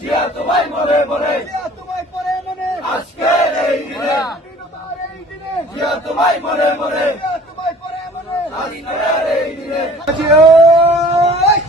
জিয়া তোমায় মনে মনে, জিয়া তোমায় পরে মনে, আজকের এই দিনে স্বাধীনতার এই দিনে, জিয়া তোমায় মনে মনে, জিয়া তোমায় পরে মনে, আজকের এই দিনে জিয়ার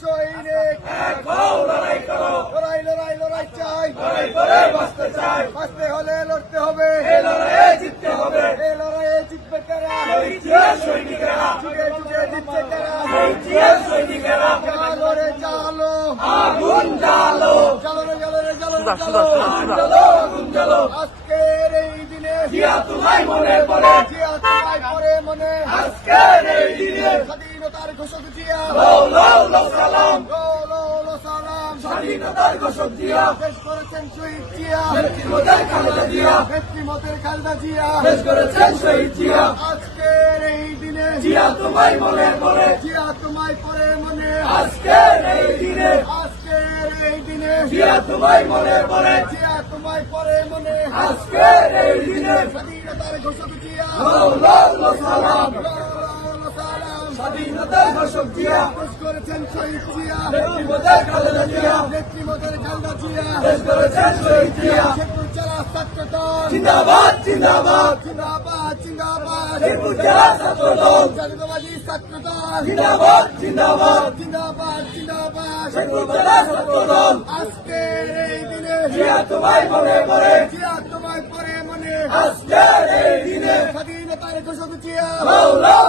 সৈনিক এক হও, লড়াই করো, লড়াই লড়াই লড়াই চাই, লড়াই করে বাঁচতে চাই, বাঁচতে হলে লড়তে হবে, এই লড়াইয়ে জিততে হবে। এই লড়াইয়ে জিতবে কারা, শহীদ জিয়ার সৈনিকেরা, যুগে যুগে জিতছে কারা, শহীদ জিয়ার সৈনিকেরা, জালো রে জালো, আগুন জ্বালো, জালো রে জালো রে জালো রে আগুন জালো, জ্বালো, আগুন জ্বালো, আজকের এই দিনে জিয়া তোমায় মনে পড়ে, জিয়া তোমায় পরে মনে, আজকের এই দিনে স্বাধীনতার ঘোষক জিয়া, লও লও লও সালাম, লো লো লো সালাম, স্বাধীনতার ঘোষক জিয়া, পেশ করেছেন শহীদ জিয়া, নেত্রীমতের খালেদা জিয়া, নেত্রীমতের খালেদা জিয়া, পেশ করেছেন শহীদ জিয়া, আজকের এই দিনে জিয়া তোমায় মনে পড়ে, জিয়া তোমায় পরে মনে, আজকের এই দিনে আজকের এই দিনে জিয়া তোমায় মনে পড়ে, জিয়া তোমায় পরে মনে, আজকের এই দিনে স্বাধীনতার ঘোষক জিয়া, লও লও লও সালাম, লো লো লো সালাম, স্বাধীনতার ঘোষক জিয়া, পেশ করেছেন শহীদ জিয়া, নেত্রীমতের খালেদা জিয়া, নেত্রীমতের খালেদা জিয়া, পেশ করেছেন শহীদ জিয়া, শেখপুর জেলা ছাত্রদল, জিন্দাবাদ জিন্দাবাদ, জিন্দাবাদ জিন্দাবাদ, শেরপুর জেলা ছাত্রদল, জাতীয়তাবাদী ছাত্রদল, জিন্দাবাদ জিন্দাবাদ, জিন্দাবাদ জিন্দাবাদ, শেরপুর জেলা ছাত্রদল, আজকের এই দিনে জিয়া তোমায় মনে পড়ে, জিয়া তোমায় পরে মনে, আজকের এই দিনে স্বাধীনতার ঘোষক জিয়া, লও লও